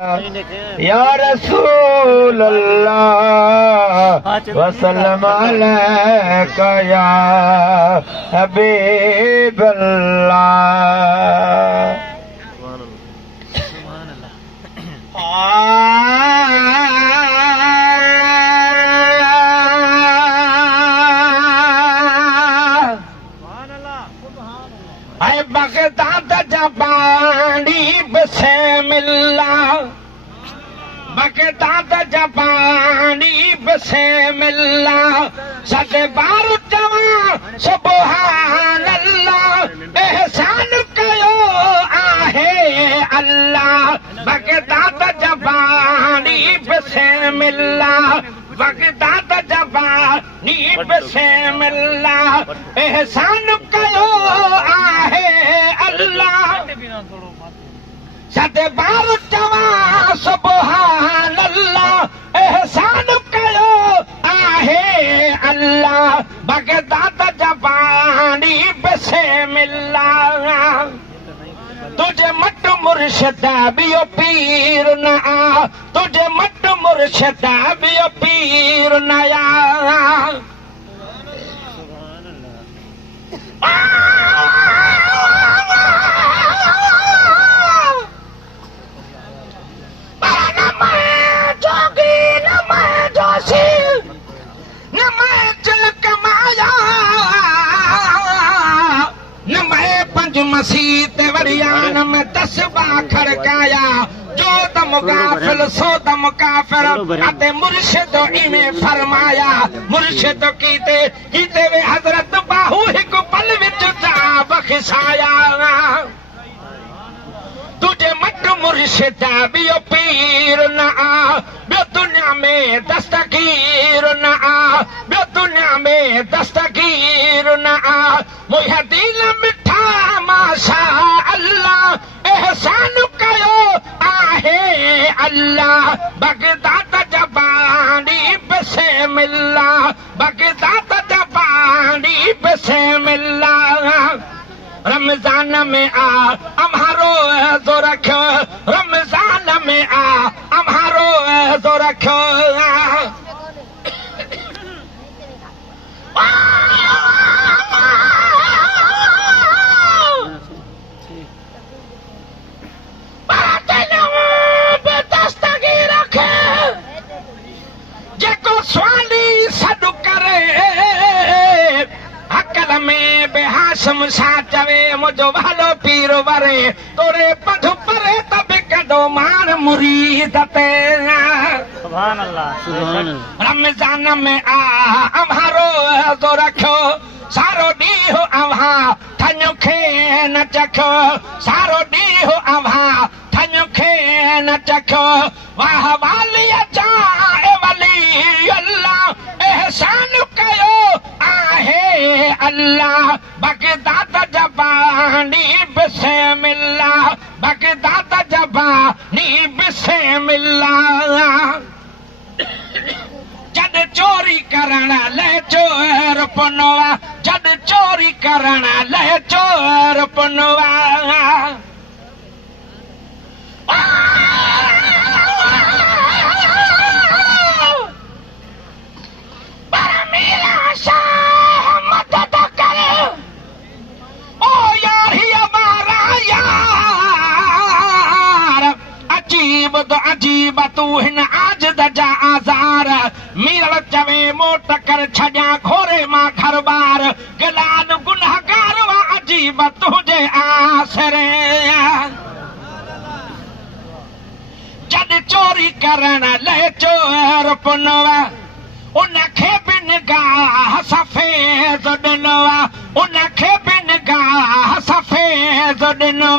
या रसूल अल्लाह वसल्लम अलैका या हबीब अल्लाह। बगदाद जा बानी बिस्मिल्लाह, बगदाद जा बानी बिस्मिल्लाह, सदे बार चवा सुभान अल्लाह, एहसान कयो आहे अल्लाह। बगदाद जा बानी बिस्मिल्लाह, बगदाद जा बानी बिस्मिल्लाह, एहसान कयो आहे अल्लाह। सदे बार चवा सुभान अल्लाह, एहसान कयो आहे अल्लाह। बगदाद जा बानी बिस्मिल्लाह, तुझे मट मुर्शिद बियो पीर न आ, तुझे मट मुर्शिद बियो पीर न आ। मसीह ते वरियान में 10 बार खड़काया, जो दम गाफिल सो दम काफिर, अते मुर्शिद इमें फरमाया। मुर्शिद कीते वे हजरत बाहू हिक पल विच जा बख्शाया। तुझे मट मुर्शिद बियो पीर न आ, बियो दुनिया में दस्तगीर न आ, बियो दुनिया में दस्तगीर न आ। मुझे दिल मिठा माशा अल्लाह, एहसान कयो आहे अल्लाह। बगदाद जा बानी बिस्मिल्लाह, बगदाद जा बानी बिस्मिल्लाह। रमजान में आ अम्हारो जो रखो, रमजान में आ अम्हारो जो रखो। जेको स्वाली सॾु करे अकल में बेहाशम सा चवे, मुझो भालो पीर वरे तोरे पधु परे तब कदो मान मुरीद ते। सुभान अल्लाह, सुभान अल्लाह। रमजान में आ अम्हारो तो रखो, सारो ॾींहुं अव्हां ठञ खे न चखो, सारो ॾींहुं अव्हां ठञ खे न चखो। वाह वालीअ जा ए वली अल्लाह, एहसान कयो आहे अल्लाह। बगदाद जा बानी बिस्मिल्लाह, बगदाद जा बानी बिस्मिल्लाह। जद चोरी करण ले चोर पनवा, जद चोरी करण ले चोर पनवा। मदद करे ओ यार ही हमारा यार, अजीब तो अजीब तू हिन आज दजा आज़ार। मीरल चवे मोट कर छॾिया घोरे मां घर बार, गलान गुनहगार वा अजीब तुझे आसरे। जद चोरी करण ले चोर पुनवा, उनखे बि निगाह सफ़ेद ॾिनो, उनखे बि निगाह सफ़ेद ॾिनो।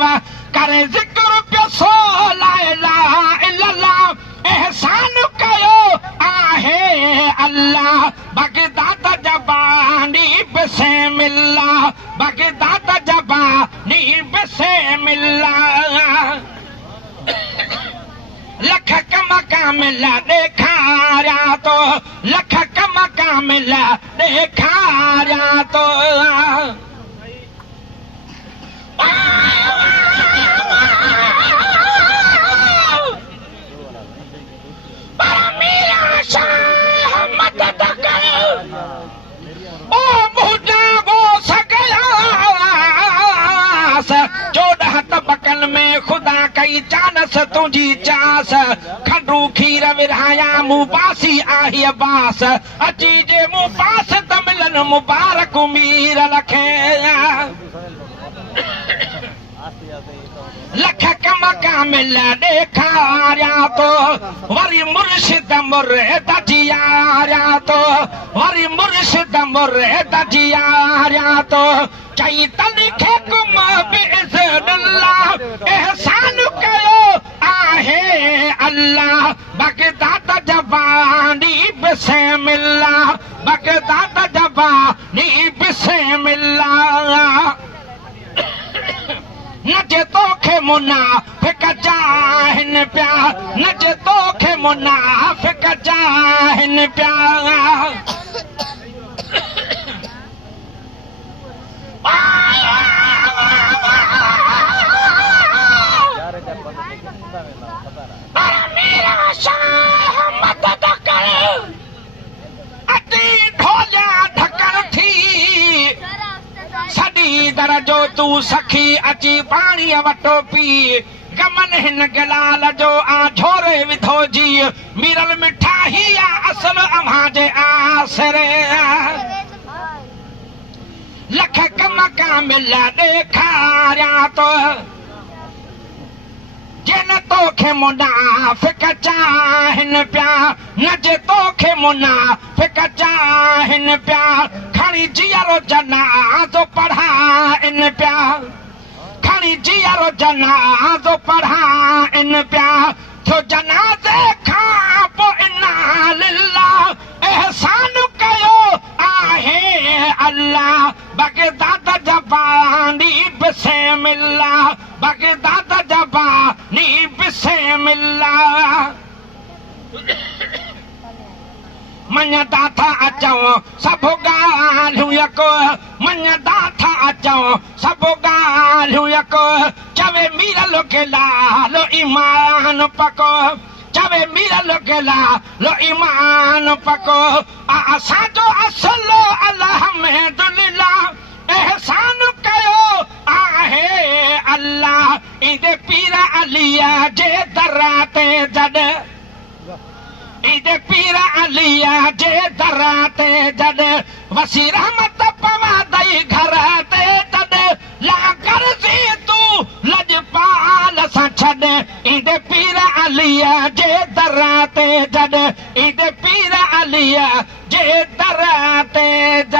करे ज़िक्र पियो सो ला इलाह इल्लल्लाह, एहसान कयो आहे अल्लाह। बगदाद जा बानी बिस्मिल्लाह, बगदाद जा बानी बिस्मिल्लाह। लख कम कामिल ॾेखारिया तो, लख कम कामिल ॾेखारिया तो। खास तुझी चास खंडू खीर विरहाया मूं पासी आही अब्बास अची जे मूं पास त मिलन मुबारक मीर लखे लख कम कामिल ॾेखारिया तो वरी मुर्शिद मुर्द जियारिया तो वरी मुर्शिद मुर्द जियारिया तो चई तनखे कुम बिइज़्निल्लाह एहसान कयो आहे अल्लाह बगदाद जवानी बिस्मिल्लाह बगदाद जवानी बिस्मिल्लाह नजे तोखे मुनाफिक जाहिन प्या नजे तोखे मुनाफिक जाहिन प्या मेरा शाह मदद कर अति ढोलिया ढकण थी सदी दरजो तू सखी अची पानी वटो पी गमन हिन गलाल जो आ झोरे विधो जी मीरल मिठाई आ असल अम्हा जे आसरे लख कम कामिल ॾेखारिया तो जिन तोखे मुनाफिक चाहिन पिया न जे तोखे मुनाफिक चाहिन पिया खणी जीअरो जनाज़ो पढ़ाइन पिया खणी जीअरो जनाज़ो पढ़ाइन पिया थो जनाज़े खां पोइ इना लिल्लाह एहसान कयो आहे अल्लाह बगदाद जवानी बिस्मिल्लाह बगदाद जवानी बिस्मिल्लाह मञदा था अचूं सभु ॻाल्हियूं यको मञदा था अचूं सभु ॻाल्हियूं यको चवे मीरल के लालो ईमान पको चवे मीरल के लालो ईमान पको असांजो असलो अल्हम्दुलिल्लाह एहसान कयो आहे अल्लाह ईदे पीर अलीअ जे दर ते जॾ ईदे पीर अलीअ जे दर ते जॾ वसी रहमत पवा दई घर ते तॾ ला करज़ी तूं लॼपाल सां छॾ ईदे पीर अलीअ जे दर ते जॾ ईदे पीर अलीअ जे दर ते जॾ